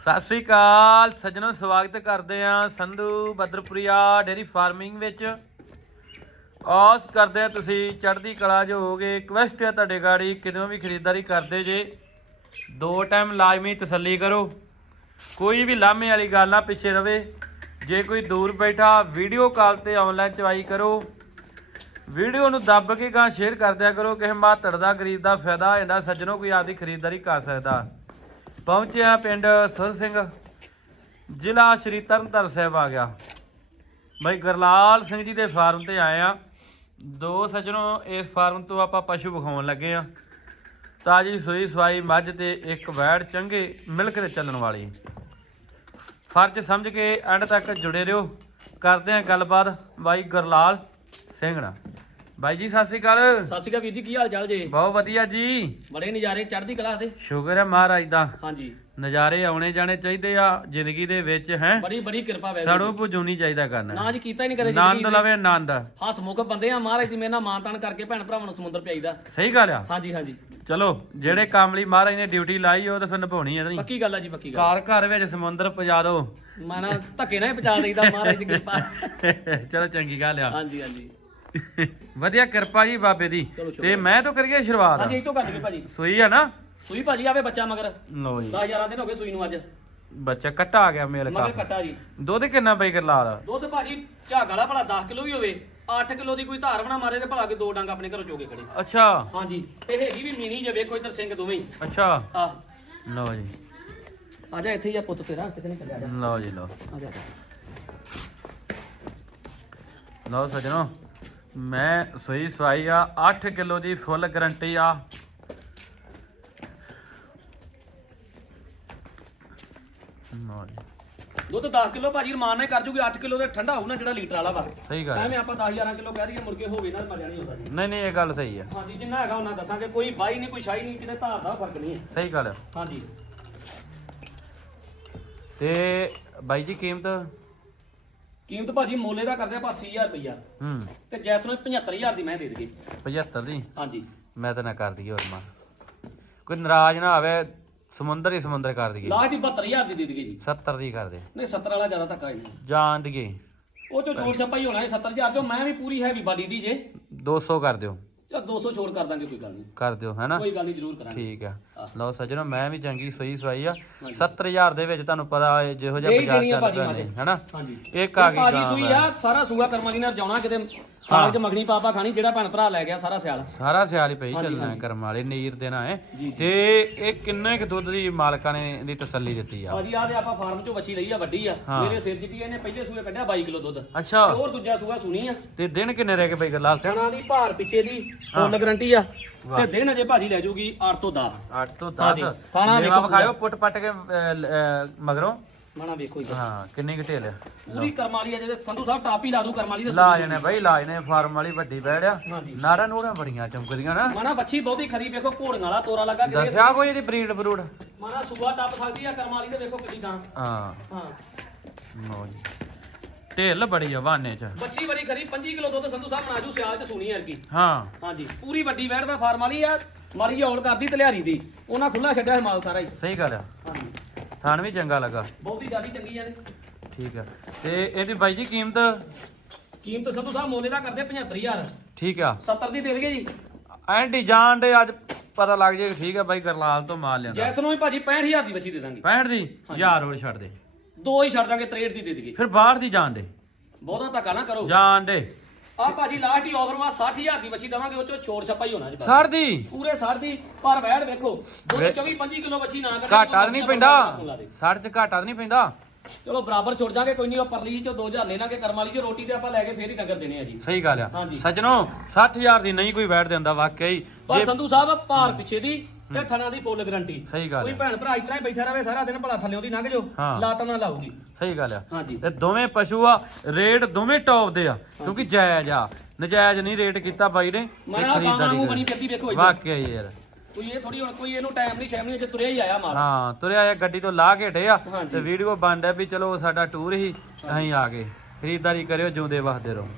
ਸਤਿ ਸ੍ਰੀ ਅਕਾਲ, ਸੱਜਣੋ ਸਵਾਗਤ ਕਰਦੇ ਆ ਸੰਧੂ ਬਦਰਪੁਰੀਆ ਡੇਰੀ ਫਾਰਮਿੰਗ ਵਿੱਚ। ਆਸ ਕਰਦੇ ਆ ਤੁਸੀਂ ਚੜ੍ਹਦੀ ਕਲਾ ਜੋ ਹੋਗੇ ਰਿਕਵੈਸਟ ਹੈ ਤੁਹਾਡੇ ਗਾੜੀ ਕਿਦੋਂ ਵੀ ਖਰੀਦਦਾਰੀ ਕਰਦੇ ਜੇ। ਦੋ ਟਾਈਮ ਲਾਜ਼ਮੀ ਤਸੱਲੀ ਕਰੋ। ਕੋਈ ਵੀ ਲਾਮੇ ਵਾਲੀ ਗੱਲ ਨਾ ਪਿੱਛੇ ਰਵੇ। ਜੇ ਕੋਈ ਦੂਰ ਬੈਠਾ ਵੀਡੀਓ ਕਾਲ ਤੇ ਆਨਲਾਈਨ ਚਵਾਈ ਕਰੋ। ਵੀਡੀਓ ਨੂੰ ਦੱਬ ਕੇ ਗਾਂ ਸ਼ੇਅਰ ਕਰਦਿਆ ਕਰੋ, ਕਿਸੇ ਮਾਤੜ ਦਾ, ਗਰੀਬ ਦਾ ਫਾਇਦਾ ਹੋ ਜਾਂਦਾ, ਸੱਜਣੋ ਕੋਈ ਆਪਦੀ ਖਰੀਦਦਾਰੀ ਕਰ ਸਕਦਾ। ਪਹੁੰਚਿਆ ਪਿੰਡ ਸੁਰ ਸਿੰਘ। ਜ਼ਿਲ੍ਹਾ ਸ਼੍ਰੀ ਤਰਨਤਾਰਨ ਸਾਹਿਬ ਆ ਗਿਆ। ਬਾਈ ਗਰਲਾਲ ਸਿੰਘ ਜੀ ਦੇ ਫਾਰਮ ਤੇ ਆਏ ਆ। ਦੋ ਸੱਜਣੋ ਇਸ ਫਾਰਮ ਤੋਂ ਆਪਾਂ ਪਸ਼ੂ ਵਿਖਾਉਣ ਲੱਗੇ ਆ। ਤਾਜੀ ਸੂਈ ਸਵਾਈ, ਮੱਝ ਤੇ ਇੱਕ ਵੈੜ ਚੰਗੇ ਮਿਲਕ ਤੇ ਚੱਲਣ ਵਾਲੀ। ਫਰਜ਼ ਸਮਝ ਕੇ ਐਂਡ ਤੱਕ ਜੁੜੇ ਰਹੋ। ਕਰਦੇ ਆ ਗੱਲਬਾਤ ਬਾਈ ਗਰਲਾਲ ਸਿੰਘ ਨਾਲ। ਬਾਈ ਜੀ ਸਤਿ ਸ੍ਰੀ ਅਕਾਲ। ਸਤਿ ਸ਼੍ਰੀ ਅਕਾਲ ਵੀਰ ਜੀ ਕੀ ਹਾਲ ਚਾਲ ਜੇ? ਬਹੁਤ ਵਧੀਆ ਜੀ। ਬੜੇ ਨਜ਼ਾਰੇ ਚੜ੍ਹਦੀ ਕਲਾ ਦੇ। ਸ਼ੁਕਰ ਹੈ ਮਹਾਰਾਜ ਦਾ। ਹਾਂਜੀ। ਨਜ਼ਾਰੇ ਆਉਣੇ ਜਾਣੇ ਚਾਹੀਦੇ ਆ ਜ਼ਿੰਦਗੀ ਦੇ ਵਿੱਚ ਹੈ? ਬੜੀ ਬੜੀ ਕਿਰਪਾ ਵੈ ਸੜੋ ਨਹੀਂ ਚਾਹੀਦਾ ਕਰਨਾ। ਨਾ ਜੀ ਕੀਤਾ ਹੀ ਨਹੀਂ ਕਦੇ ਆਨੰਦ ਜ਼ਿੰਦਗੀ ਲਵੇ ਆਨੰਦ। ਹੱਸ ਮੁਖ ਬੰਦੇ ਆ ਮਹਾਰਾਜ ਦੀ ਮੇਰੇ ਨਾਲ ਮਾਨ ਤਾਨ ਕਰਕੇ ਭੈਣ ਭਰਾਵਾਂ ਨੂੰ ਸਮੁੰਦਰ ਪਿਆਈਦਾ। ਸਹੀ ਗੱਲ ਆ। ਹਾਂਜੀ ਹਾਂਜੀ। ਚਲੋ ਜਿਹੜੇ ਕੰਮ ਲਈ ਮਹਾਰਾਜ ਨੇ ਡਿਊਟੀ ਲਾਈ ਉਹ ਤਾਂ ਫਿਰ ਨਿਭਾਉਣੀ ਹੈ ਨਹੀਂ ਪੱਕੀ ਗੱਲ ਆ ਜੀ ਪੱਕੀ ਗੱਲ। ਘਰ ਘਰ ਵਿੱਚ ਸਮੁੰਦਰ ਪਜਾ ਦਿਓ ਮੈਂ ਨਾ ਧੱਕੇ ਨਾਲ ਹੀ ਪਹੁੰਚਾ ਦੇਈਦਾ ਮਹਾਰਾਜ ਦੀ ਕਿਰਪਾ। ਚਲੋ ਚੰਗੀ ਗੱਲ ਆ। ਹਾਂਜੀ ਹਾਂਜੀ। ਵਧੀਆ ਕਿਰਪਾ ਜੀ ਬਾਬੇ ਦੀ। ਚਲੋ ਸ਼ੁਕਰ ਤੇ ਮੈਂ ਤਾਂ ਕਰੀਏ ਸ਼ੁਰੂਆਤ। ਹਾਂਜੀ ਇਹ ਤੋਂ ਕੱਢ ਕੇ ਭਾਜੀ? ਸੂਈ ਆ ਨਾ? ਸੂਈ ਭਾਜੀ ਆਵੇ ਬੱਚਾ ਮਗਰ। ਲੋ ਜੀ। 10000 ਦਿਨ ਹੋ ਗਏ ਸੂਈ ਨੂੰ ਅੱਜ। ਬੱਚਾ ਕੱਟਾ ਆ ਗਿਆ ਮੇਲ ਮਗਰ ਕਾ। ਕੱਟਾ ਜੀ। ਦੁੱਧ ਕਿੰਨਾ ਬਈ ਕਰ ਲਾ ਦੁੱਧ ਭਾਜੀ ਝਾਗ ਵਾਲਾ ਭਲਾ 10 ਕਿਲੋ ਵੀ ਹੋਵੇ। 8 ਕਿਲੋ ਦੀ ਕੋਈ ਧਾਰ ਬਣਾ ਮਾਰੇ ਤੇ ਭਲਾ ਕੇ ਦੋ ਡੰਗ ਆਪਣੇ ਘਰੋਂ ਚੋਗੇ ਖੜੇ। ਅੱਛਾ। ਹਾਂਜੀ। ਤੇ ਹੈਗੀ ਵੀ ਮੀਨੀ ਜੇ ਵੇਖੋ ਇੱਧਰ ਸਿੰਘ ਦੋਵੇਂ ਹੀ। ਅੱਛਾ। ਆ। ਲੋ ਜੀ। ਆ ਜਾ ਇੱਥੇ ਹੀ ਆ ਪੁੱਤ ਤੇਰਾ ਕਿਤੇ ਨਹੀਂ ਚੱਲਿਆ। ਜਾ। ਲਓ ਜੀ ਲਓ। ਆ ਜਾ ਲਓ ਸਜਣੋ। ਮੈਂ ਸੂਈ ਸਵਾਈ ਆ 8 ਕਿਲੋ ਦੀ ਫੁੱਲ ਗਰੰਟੀ ਆ। ਲਓ ਜੀ ਦੁੱਧ 10 ਕਿਲੋ ਭਾਜੀ ਰਮਾਨ ਨਾਲ ਕਰ ਜੂਗੀ 8 ਕਿਲੋ ਦੇ ਠੰਡਾ ਹੋਊ ਨਾ ਜਿਹੜਾ ਲੀਟਰ ਵਾਲਾ ਵਾ। ਸਹੀ ਗੱਲ। ਐਵੇਂ ਆਪਾਂ 10 11 ਕਿਲੋ ਕਹਿ ਦਈਏ ਮੁਰਗੇ ਹੋਵੇ ਨਾ ਮਜ਼ਾ ਨਹੀਂ ਆਉਂਦਾ ਜੀ ਨਹੀਂ ਨਹੀਂ ਇਹ ਗੱਲ ਸਹੀ ਆ। ਹਾਂਜੀ ਜਿੰਨਾ ਹੈਗਾ ਉਹਨਾਂ ਦੱਸਾਂਗੇ ਕੋਈ ਬਾਈ ਨਹੀਂ ਕੋਈ ਸ਼ਾਈ ਨਹੀਂ ਕਿਤੇ ਧਾਰ ਦਾ ਫ਼ਰਕ ਨਹੀਂ ਹੈ। ਸਹੀ ਗੱਲ ਆ। ਹਾਂਜੀ। ਤੇ ਬਾਈ ਜੀ ਕੀਮਤ? ਕੀਮਤ ਭਾਜੀ ਮੋਲੇ ਦਾ ਕਰਦੇ ਆਪਾਂ 80000 ਰੁਪਈਆ। ਹੂੰ। ਤੇ ਜੈਸ ਨੂੰ 75000 ਦੀ ਮੈਂ ਦੇ ਦੇਗੇ 75 ਦੀ? ਹਾਂਜੀ। ਮੈਂ ਤਾਂ ਨਾ ਕਰ ਦਈਏ ਹੋਰ ਮਾਂ ਕੋਈ ਨਾਰਾਜ਼ ਨਾ ਆਵੇ ਸਮੁੰਦਰ ਹੀ ਸਮੁੰਦਰ ਕਰ ਦਈਏ। ਲਾਸਟ ਹੀ 72000 ਦੀ ਦੇ ਦੇਗੇ ਜੀ। 70 ਦੀ ਕਰ ਦੇ। ਨਹੀਂ 70 ਵਾਲਾ ਜ਼ਿਆਦਾ ਧੱਕਾ ਜੀ। ਜਾਣ ਦਈਏ। ਉਹ ਚੋਂ ਛੋਟ ਛੱਪਾ ਹੀ ਹੋਣਾ ਹੈ 70000 ਚੋਂ ਮੈਂ ਵੀ ਪੂਰੀ ਹੈਵੀ ਬਾਡੀ ਦੀ ਜੇ। 200 ਕਰ ਦਿਓ। ਜਾਂ 200 ਛੋੜ ਕਰ ਦਾਂਗੇ ਕੋਈ ਗੱਲ ਨਹੀਂ। ਕਰ ਦਿਓ ਹੈਨਾ? ਕੋਈ ਗੱਲ ਨਹੀਂ ਜ਼ਰੂਰ ਕਰਾਂਗੇ। ਠੀਕ ਆ। ਹਾਂ। ਲਓ ਸੱਜਣੋ ਮੈਂ ਵੀ ਚੰਗੀ ਸਹੀ ਸਵਾਈ ਆ। 70000 ਦੇ ਵਿੱਚ ਤੁਹਾਨੂੰ ਪਤਾ ਹੈ ਜਿਹੋ ਜਿਹਾ ਇਹ ਹੀ ਬਾਜ਼ਾਰ ਚੱਲ ਹੈਨਾ? ਹਾਂਜੀ। ਇੱਕ ਆ ਗਈ ਭਾਜੀ ਸੂਈ। ਆ ਸਾਰਾ ਸੂਆ ਕਰਮਾਲੀ ਨਾਲ ਜਾਉਣਾ ਕਿਤੇ। ਸਾਗ ਚ ਮੱਖਣੀ ਪਾਪਾ ਖਾਣੀ ਜਿਹੜਾ ਭੈਣ ਭਰਾ ਲੈ ਗਿਆ ਸਾਰਾ ਸਿਆਲ। ਸਾਰਾ ਸਿਆਲ ਹੀ ਪਈ ਚੱਲਣਾ। ਕਰਮ ਵਾਲੇ ਨੀਰ ਦੇਣਾ ਹੈ। ਤੇ ਇਹ ਕਿੰਨੇ ਕੁ ਦੁੱਧ ਦੀ ਮਾਲਕਾਂ ਨੇ ਦੀ ਤਸੱਲੀ ਦਿੱਤੀ ਆ? ਭਾਜੀ ਆ ਤੇ ਆਪਾਂ ਫਾਰਮ ਚੋਂ ਵੱਛੀ ਲਈ ਆ ਵੱਡੀ ਆ। ਮੇਰੇ ਸਿਰ ਜਿੱਤੀ ਇਹਨੇ ਪਹਿਲੇ ਸੂਏ ਕੱਢਿਆ 22 ਕਿਲੋ ਦੁੱਧ। ਅੱਛਾ। ਹੋਰ ਦੂਜਾ ਸੂਆ ਸੁਣੀ ਆ। ਤੇ ਦਿਨ ਕਿੰਨੇ ਰਹਿ ਗਏ ਬਈ ਗਰਲਾਲ ਸਿੰਘ ਦੀ ਭਾਰ ਪਿੱਛੇ ਦੀ ਫੁੱਲ ਗਾਰੰਟੀ ਆ। ਤੇ ਦਿਨ ਅਜੇ ਭਾਜੀ ਲੈ ਜੂਗੀ 8 ਤੋਂ 10 8 ਤੋਂ ਹਾਂਜੀ। 10 ਖਾਣਾ ਵੇਖੋ ਵਿਖਾਇਓ ਪੁੱਟ ਪੱਟ ਕੇ ਮਗਰੋਂ। ਮਾਣਾ ਵੇਖੋ ਜੀ ਹਾਂ ਕਿੰਨੀ ਘਟੇ ਲਿਆ ਪੂਰੀ ਕਰਮਾਲੀ ਆ ਜਿਹਦੇ ਸੰਧੂ ਸਾਹਿਬ ਟਾਪ ਹੀ ਲਾ ਦੂ ਕਰਮਾਲੀ ਦੇ ਲਾ ਜਣੇ ਬਈ ਲਾ ਜਣੇ ਫਾਰਮ ਵਾਲੀ ਵੱਡੀ ਬੈੜਿਆ ਹਾਂਜੀ। ਨਾੜਾ ਨੂੜਾ ਬੜੀਆਂ ਚਮਕਦੀਆਂ ਨਾ। ਮਾਣਾ ਵੱਛੀ ਬਹੁਤੀ ਖਰੀ ਵੇਖੋ ਘੋੜੀਆਂ ਵਾਲਾ ਤੋਰਾ ਲੱਗਾ ਕਿਤੇ। ਦੱਸਿਆ ਕੋਈ ਇਹਦੀ ਬਰੀਡ ਬਰੂਡ? ਮਾਣਾ ਸੂਆ ਟੱਪ ਸਕਦੀ ਆ ਕਰਮਾਲੀ ਦੇ ਵੇਖੋ ਕਿੱਡੀ ਗਾਂ। ਹਾਂ। ਹਾਂ। ਲਓ ਜੀ। ਢਿੱਲ ਬੜੀ ਆ ਚ। ਵੱਛੀ ਬੜੀ ਖਰੀ 25 ਕਿਲੋ ਦੁੱਧ ਸੰਧੂ ਸਾਹਿਬ ਮਨਾਜੂ ਸਿਆਲ ਚ ਸੁਣੀ ਆ ਕੀ ਹਾਂ। ਹਾਂਜੀ। ਪੂਰੀ ਵੱਡੀ ਵੈੜ ਦਾ ਫਾਰਮ ਵਾਲੀ ਆ ਮਾਰੀ ਹੌਲ ਕਰਦੀ ਤਲਿਆਰੀ ਦੀ। ਉਹਨਾਂ ਖੁੱਲਾ ਛੱਡਿਆ ਹੈ ਮਾਲ ਸਾਰਾ ਹੀ। ਸਹੀ ਗੱਲ ਆ। ਹਾਂਜੀ। ਥਾਣ ਵੀ ਚੰਗਾ ਲੱਗਾ। ਬਹੁਤੀ ਜ਼ਿਆਦੀ ਚੰਗੀ ਆ ਨੇ ਠੀਕ ਆ। ਤੇ ਇਹਦੀ ਬਾਈ ਜੀ ਕੀਮਤ? ਕੀਮਤ ਸੰਧੂ ਸਾਹਿਬ ਮੋਲੇ ਦਾ ਕਰਦੇ 75000 ਠੀਕ ਆ। 70 ਦੀ ਦੇ ਦੇਗੇ ਜੀ। ਐਂਟੀ ਜਾਣ ਦੇ ਅੱਜ ਪਤਾ ਲੱਗ ਜੇ ਠੀਕ ਆ ਬਾਈ ਗਰਲਾਲ ਤੋਂ ਮਾਲ ਲਿਆਂਦਾ। ਜੈਸ ਨੂੰ ਵੀ ਭਾਜੀ 65000 ਦੀ ਵਸੀ ਦੇ ਦਾਂਗੇ। 65 ਦੀ? ਹਜ਼ਾਰ ਹੋਰ ਛੱਡ ਦੇ। ਦੋ ਹੀ ਛੱਡ ਦਾਂਗੇ 63 ਦੀ ਦੇ ਦੇਗੇ ਫਿਰ ਬਾਹਰ ਦੀ ਜਾਣ ਦੇ। ਬਹੁਤਾ ਧੱਕਾ ਨਾ ਕਰੋ। ਜਾਣ ਦੇ। ਆ ਭਾਜੀ ਲਾਸਟ ਹੀ ਓਵਰ ਵਾ 60000 ਦੀ ਵਸੀ ਦਵਾਂਗੇ ਉਹ ਚੋਂ ਛੋੜ ਛਪਾ ਹੀ ਹੋਣਾ ਜੀ ਬਸ। ਛੱਡ ਦੀ ਪੂਰੇ 60 ਦੀ ਪਰ ਵੈੜ ਵੇਖੋ ਦੁੱਧ ਵੇ- 24 25 ਕਿਲੋ ਵਸੀ ਨਾ ਕਰੇ ਘਾਟਾ ਤਾਂ ਨਹੀਂ ਪੈਂਦਾ। ਸੜ ਚ ਘਾਟਾ ਤਾਂ ਨਹੀਂ ਪੈਂਦਾ। ਚਲੋ ਬਰਾਬਰ ਛੁੱਟ ਜਾਗੇ ਕੋਈ ਨਹੀਂ ਉਹ ਪਰਲੀ ਚੋਂ 2000 ਲੈ ਲਾਂਗੇ ਕਰਮ ਵਾਲੀ ਚੋਂ ਰੋਟੀ ਤੇ ਆਪਾਂ ਲੈ ਕੇ ਫੇਰ ਹੀ ਨਗਰ ਦੇਣੇ ਆ ਜੀ। ਸਹੀ ਗੱਲ ਆ। ਹਾਂਜੀ। ਸੱਜਣੋ 60000 ਦੀ ਨਹੀਂ ਕੋਈ ਬੈਠ ਦਿੰਦਾ ਵਾਕਈ। ਪਰ ਸੰਧੂ ਸਾਹਿਬ ਭਾਰ ਪਿੱਛੇ ਦੀ ਤੇ ਥਣਾ ਦੀ ਫੁੱਲ ਗਰੰਟੀ ਸਹੀ ਗੱਲ ਕੋਈ ਭੈਣ ਭਰਾ ਇਸ ਤਰ੍ਹਾਂ ਹੀ ਬੈਠਾ ਰਵੇ ਸਾਰਾ ਦਿਨ ਭਲਾ ਥੱਲੇ ਉਹਦੀ ਲੰਘ ਜਾਓ ਹਾਂ। ਲਾਤ ਨਾ ਲਾਊਗੀ। ਸਹੀ ਗੱਲ ਆ। ਹਾਂਜੀ। ਤੇ ਦੋਵੇਂ ਪਸ਼ੂ ਆ ਰੇਟ ਦੋਵੇਂ ਟੌਪ ਦੇ ਆ ਕਿਉਂਕਿ ਜਾਇਜ਼ ਆ। ਨਜਾਇਜ਼ ਨਹੀਂ ਰੇਟ ਕੀਤਾ ਬਾਈ ਨੇ ਤੇ ਮੈਂ ਆ ਗਾਂ ਨੂੰ ਬਣੀ ਫਿਰਦੀ ਵੇਖੋ ਇੱਧਰ। ਵਾਕਿਆ ਹੀ ਯਾਰ। ਕੋਈ ਇਹ ਥੋੜੀ ਹੁਣ ਕੋਈ ਇਹਨੂੰ ਟਾਈਮ ਨਹੀਂ ਸ਼ੈਮ ਨਹੀਂ ਜੇ ਤੁਰਿਆ ਹੀ ਆਇਆ ਮਾਲ। ਹਾਂ ਤੁਰਿਆ ਆ ਗੱਡੀ ਤੋਂ ਲਾ ਕੇ ਢੇ ਆ ਹਾਂਜੀ। ਤੇ ਵੀਡੀਓ ਬੰਦ ਆ ਵੀ ਚਲੋ ਸਾਡਾ ਟੂਰ ਹੀ ਅਸੀਂ ਆ ਗਏ। ਖਰੀਦਦਾਰੀ ਕਰਿਓ ਜਿਉਂਦੇ ਵਸਦੇ ਰਹੋ।